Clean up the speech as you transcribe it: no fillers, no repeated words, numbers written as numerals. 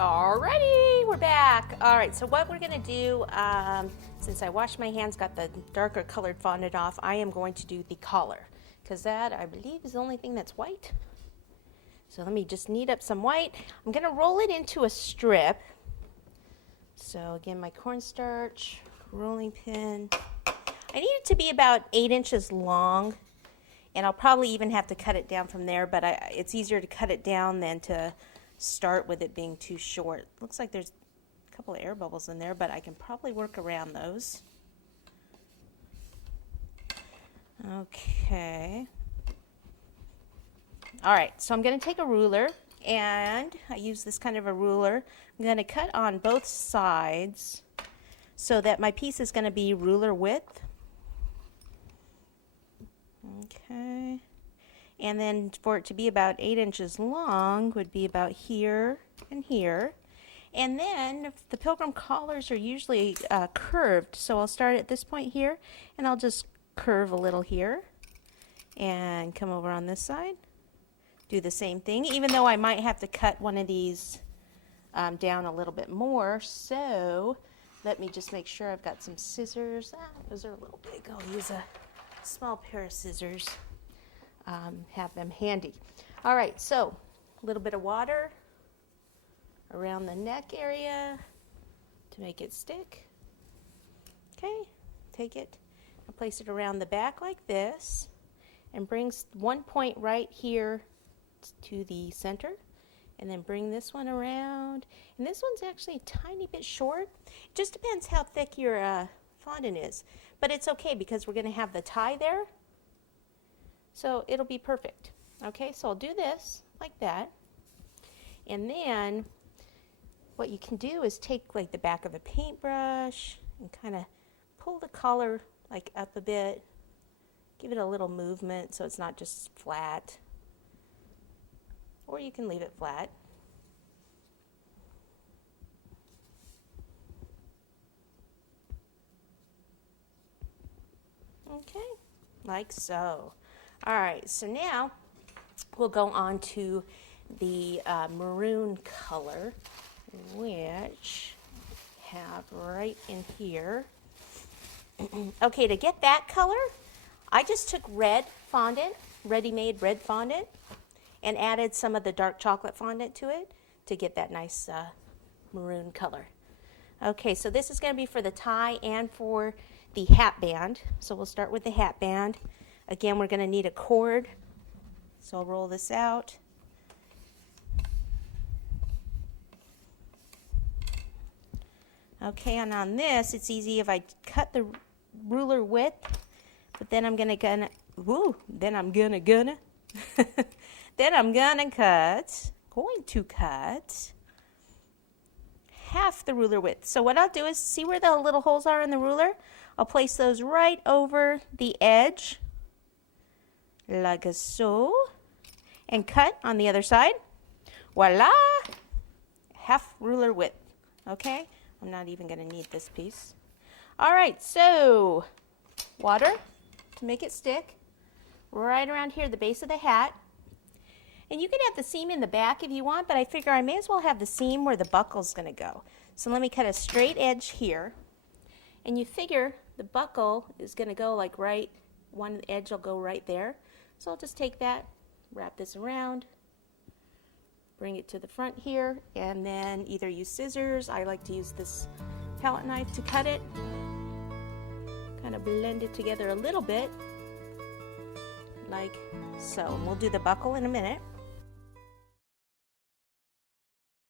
Alrighty, we're back. All right, so what we're gonna do, since I washed my hands, got the darker colored fondant off, I am going to do the collar, because that, I believe, is the only thing that's white. So let me just knead up some white. I'm gonna roll it into a strip. So again, my cornstarch, rolling pin. I need it to be about 8 inches long, and I'll probably even have to cut it down from there, but it's easier to cut it down than to start with it being too short. Looks like there's a couple of air bubbles in there, but I can probably work around those. Okay. All right, so I'm going to take a ruler, and I use this kind of a ruler. I'm going to cut on both sides so that my piece is going to be ruler width. Okay. And then for it to be about 8 inches long would be about here and here. And then the Pilgrim Collars are usually curved, so I'll start at this point here, and I'll just curve a little here and come over on this side. Do the same thing, even though I might have to cut one of these down a little bit more. So let me just make sure I've got some scissors. Those are a little big. I'll use a small pair of scissors. Have them handy. All right, so a little bit of water around the neck area to make it stick. Okay, take it and place it around the back like this, and bring one point right here to the center, and then bring this one around. And this one's actually a tiny bit short. It just depends how thick your fondant is, but it's okay because we're going to have the tie there. So it'll be perfect. Okay, so I'll do this like that. And then what you can do is take like the back of a paintbrush and kind of pull the collar like up a bit. Give it a little movement so it's not just flat. Or you can leave it flat. Okay, like so. All right, so now we'll go on to the maroon color, which I have right in here. Okay, to get that color, I just took red fondant, ready-made red fondant, and added some of the dark chocolate fondant to it to get that nice maroon color. Okay, so this is going to be for the tie and for the hat band. So we'll start with the hat band. Again, we're going to need a cord, so I'll roll this out. Okay, and on this, it's easy if I cut the ruler width, but then I'm going to cut half the ruler width. So what I'll do is, see where the little holes are in the ruler? I'll place those right over the edge, like so, and cut on the other side. Voila! Half ruler width. Okay? I'm not even going to need this piece. All right, so water to make it stick right around here, the base of the hat. And you can have the seam in the back if you want, but I figure I may as well have the seam where the buckle's going to go. So let me cut a straight edge here. And you figure the buckle is going to go like right, one edge will go right there. So I'll just take that, wrap this around, bring it to the front here, and then either use scissors. I like to use this palette knife to cut it. Kind of blend it together a little bit, like so. And we'll do the buckle in a minute.